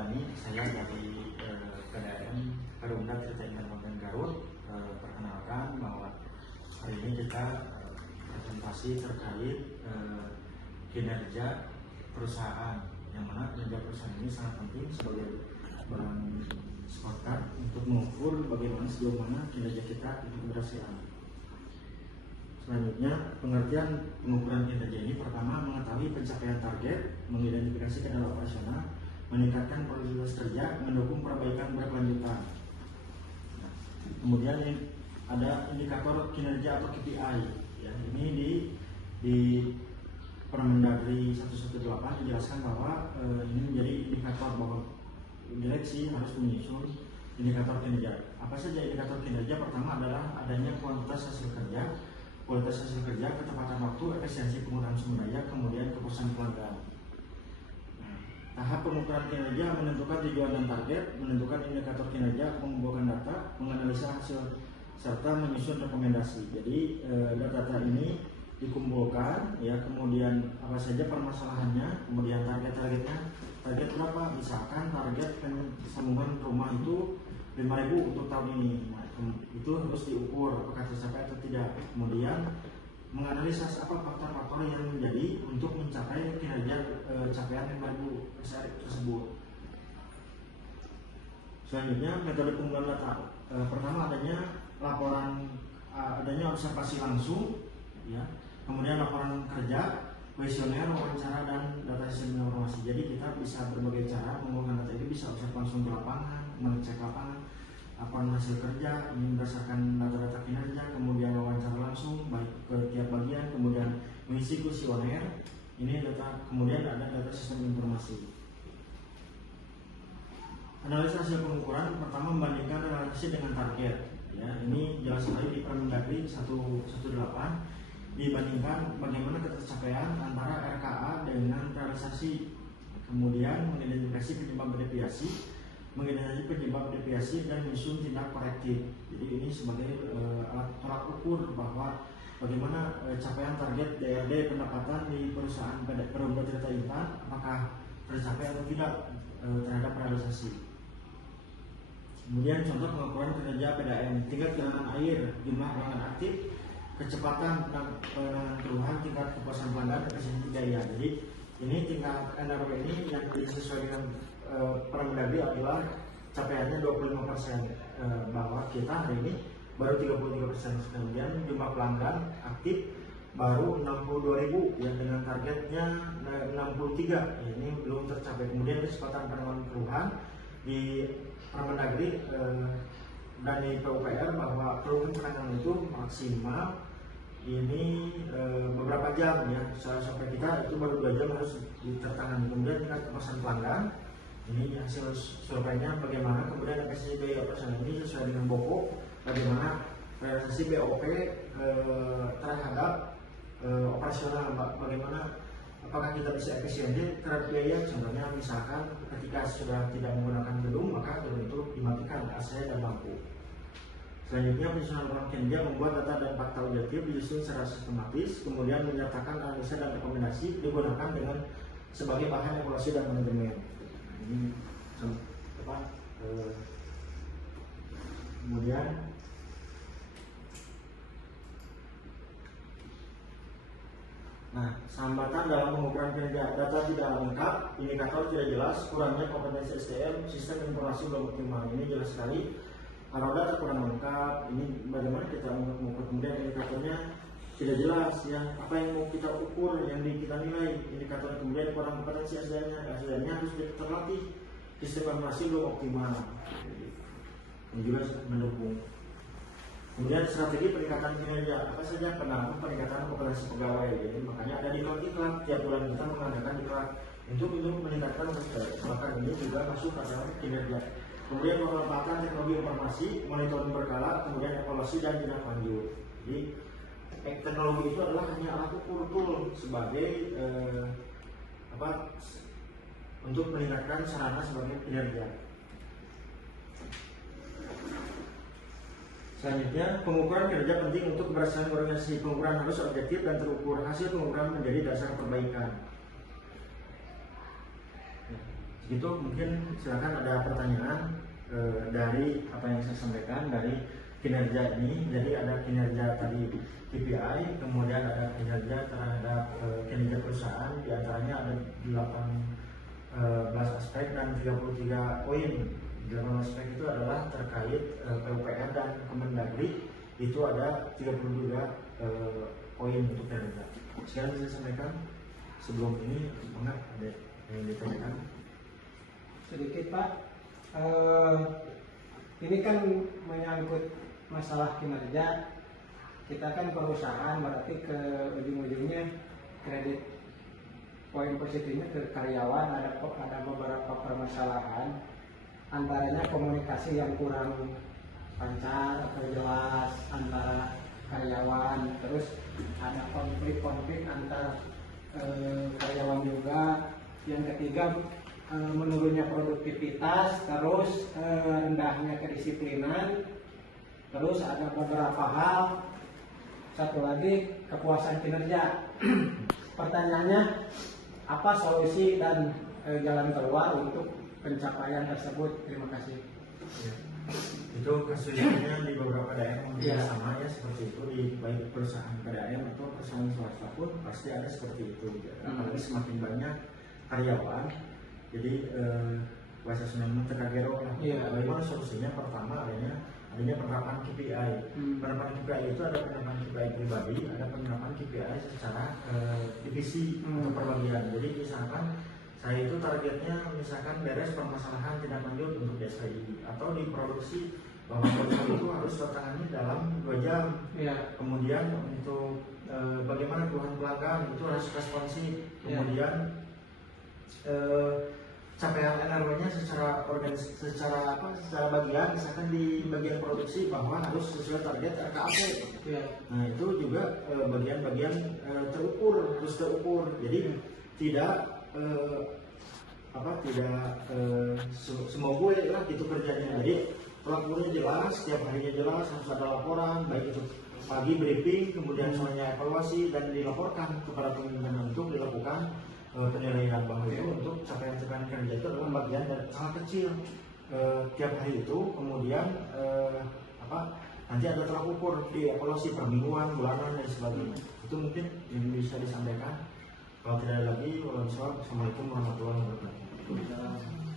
Maulani, saya dari PDAM Perumda Tirta Indah Konten Garut. Perkenalkan bahwa hari ini kita presentasi terkait kinerja perusahaan, yang mana kinerja perusahaan ini sangat penting sebagai bahan scorecard untuk mengukur bagaimana sejauh mana kinerja kita untuk keberhasilan. Selanjutnya, pengertian pengukuran kinerja ini pertama mengetahui pencapaian target, mengidentifikasi kendala operasional, meningkatkan produktivitas kerja, mendukung perbaikan berkelanjutan. Kemudian ada indikator kinerja atau KPI. Ya, ini di Permendagri 118 dijelaskan bahwa ini menjadi indikator bahwa direksi harus menyusun indikator kinerja. Apa saja indikator kinerja? Pertama adalah adanya kualitas hasil kerja, ketepatan waktu, efisiensi penggunaan sumber daya, kemudian kepuasan pelanggan. Tahap pengukuran kinerja menentukan tujuan dan target, menentukan indikator kinerja, mengumpulkan data, menganalisa hasil, serta menyusun rekomendasi. Jadi data ini dikumpulkan, ya, kemudian apa saja permasalahannya, kemudian target-targetnya, target berapa? Misalkan target sambungan rumah itu 5.000 untuk tahun ini. Nah, itu harus diukur apakah tercapai atau tidak. Kemudian menganalisa apa faktor-faktor yang menjadi untuk mencapai kinerja capaian 5.000 SR tersebut. Selanjutnya, metode pengumpulan data. Pertama adanya laporan, adanya observasi langsung, ya. Kemudian laporan kerja, kuesioner, wawancara, dan data sistem informasi. Jadi kita bisa berbagai cara mengumpulkan data ini, bisa observasi langsung ke lapangan, mengecek lapangan, laporan hasil kerja, ini berdasarkan data-data kinerja, kemudian wawancara langsung baik ke tiap bagian, kemudian mengisi kuesioner, ini data, kemudian ada data sistem informasi. Analisa hasil pengukuran, pertama membandingkan relasi dengan target. Ya, ini jelas sekali di Permendagri 118 dibandingkan bagaimana ketercapaian antara RKA dengan realisasi, kemudian mengidentifikasi penyebab deviasi dan menyusun tindak korektif. Jadi ini sebagai alat ukur bahwa bagaimana capaian target DRD pendapatan di perusahaan Perumda Tirta Indah apakah tercapai atau tidak terhadap realisasi. Kemudian contoh pengukuran kinerja PDAM, tingkat genangan air, jumlah pelanggan aktif, kecepatan penanganan keluhan, tingkat kepuasan pelanggan, efisiensi daya. Jadi ini tingkat NRW ini yang sesuai dengan Permendagri adalah capaiannya 25%, bahwa kita hari ini baru 33%. Kemudian jumlah pelanggan aktif baru 62.000, yang dengan targetnya 63, ini belum tercapai. Kemudian kecepatan penanganan keluhan di Permendagri dan di PUPR bahwa keluhan penanganan itu maksimal ini beberapa jam, ya. Sampai kita itu baru 2 jam harus tertangani. Kemudian tingkat kepuasan pelanggan, ini hasil surveinya bagaimana. Kemudian efisiensi biaya operasional ini sesuai dengan BOPO, bagaimana realisasi BOP terhadap operasional, bagaimana apakah kita bisa efisiensi terhadap biaya. Contohnya misalkan ketika sudah tidak menggunakan gedung, maka gedung itu dimatikan AC dan lampu. Selanjutnya, penyusunan laporan kinerja membuat data dan fakta objektif disusun secara sistematis, kemudian menyertakan analisa dan rekomendasi digunakan dengan sebagai bahan evaluasi dan manajemen. Ini kemudian hambatan dalam pengukuran kinerja, data tidak lengkap, indikator tidak jelas, kurangnya kompetensi SDM, sistem informasi belum optimal. Ini jelas sekali. Kalau data kurang lengkap, ini bagaimana kita mengukur. Kemudian indikatornya tidak jelas, ya, apa yang mau kita ukur, yang kita nilai indikator. Kemudian kurang kompetensi SDM-nya harus terlatih, sistem informasi belum optimal. Ini juga mendukung. Kemudian strategi peningkatan kinerja, apa saja? Peningkatan kompetensi pegawai. Jadi makanya ada diklat-diklat, tiap bulan kita mengadakan diklat untuk meningkatkan kompetensi. Bahkan ini juga masuk ke dalam kinerja. Kemudian pemanfaatan teknologi informasi, monitoring berkala, kemudian evaluasi dan tindak lanjut. Jadi teknologi itu adalah hanya alat ukur tool sebagai untuk meningkatkan sarana sebagai kinerja. Selanjutnya, pengukuran kinerja penting untuk keberhasilan organisasi. Pengukuran harus objektif dan terukur. Hasil pengukuran menjadi dasar perbaikan. Itu mungkin silakan ada pertanyaan dari apa yang saya sampaikan dari kinerja ini. Jadi ada kinerja tadi KPI, kemudian ada kinerja terhadap kinerja perusahaan, diantaranya ada 18 aspek dan 33 poin. 18 aspek itu adalah terkait PUPR dan Kemendagri, itu ada 32 poin untuk kinerja. Sekarang saya sampaikan sebelum ini, ada yang ditanyakan? Sedikit Pak, ini kan menyangkut masalah kinerja. Kita kan perusahaan, berarti ke ujung-ujungnya kredit poin positifnya ke karyawan. Ada beberapa permasalahan, antaranya komunikasi yang kurang lancar atau jelas antara karyawan, terus ada konflik-konflik antar karyawan juga. Yang ketiga, menurunnya produktivitas, terus rendahnya kedisiplinan, terus ada beberapa hal, satu lagi kepuasan kinerja. Pertanyaannya, apa solusi dan jalan keluar untuk pencapaian tersebut? Terima kasih. Ya. Itu kasusnya di beberapa daerah mungkin sama ya, seperti itu di baik perusahaan PDAM atau perusahaan swasta pun pasti ada seperti itu. Apalagi semakin banyak karyawan, jadi bahasa Sunda terkagero lah. Bagaimana solusinya? Pertama adanya penerapan KPI. Penerapan KPI itu ada penerapan KPI pribadi, ada penerapan KPI secara divisi atau perbagian. Jadi misalkan saya itu targetnya misalkan beres permasalahan tidak lanjut untuk DSI, atau di produksi bahwa produksi itu harus tertangani dalam 2 jam. Kemudian untuk bagaimana keluhan pelanggan itu harus responsif. Kemudian capaian NRW-nya secara bagian, misalkan di bagian produksi bahwa harus sesuai target RKAP. Nah itu juga bagian-bagian terus terukur. Jadi tidak semua gue lah gitu kerjanya. Jadi pelakunya jelas, setiap harinya jelas, harus ada laporan, baik itu pagi briefing, kemudian sorenya evaluasi dan dilaporkan kepada pimpinan untuk dilakukan penilaian bahwa itu untuk capaian-capaian kerja itu adalah bagian dari sangat kecil tiap hari itu. Kemudian nanti ada tolak ukur di evaluasi per mingguan, bulanan dan sebagainya. Itu mungkin yang bisa disampaikan. Kalau tidak ada lagi, wassalamualaikum warahmatullahi wabarakatuh.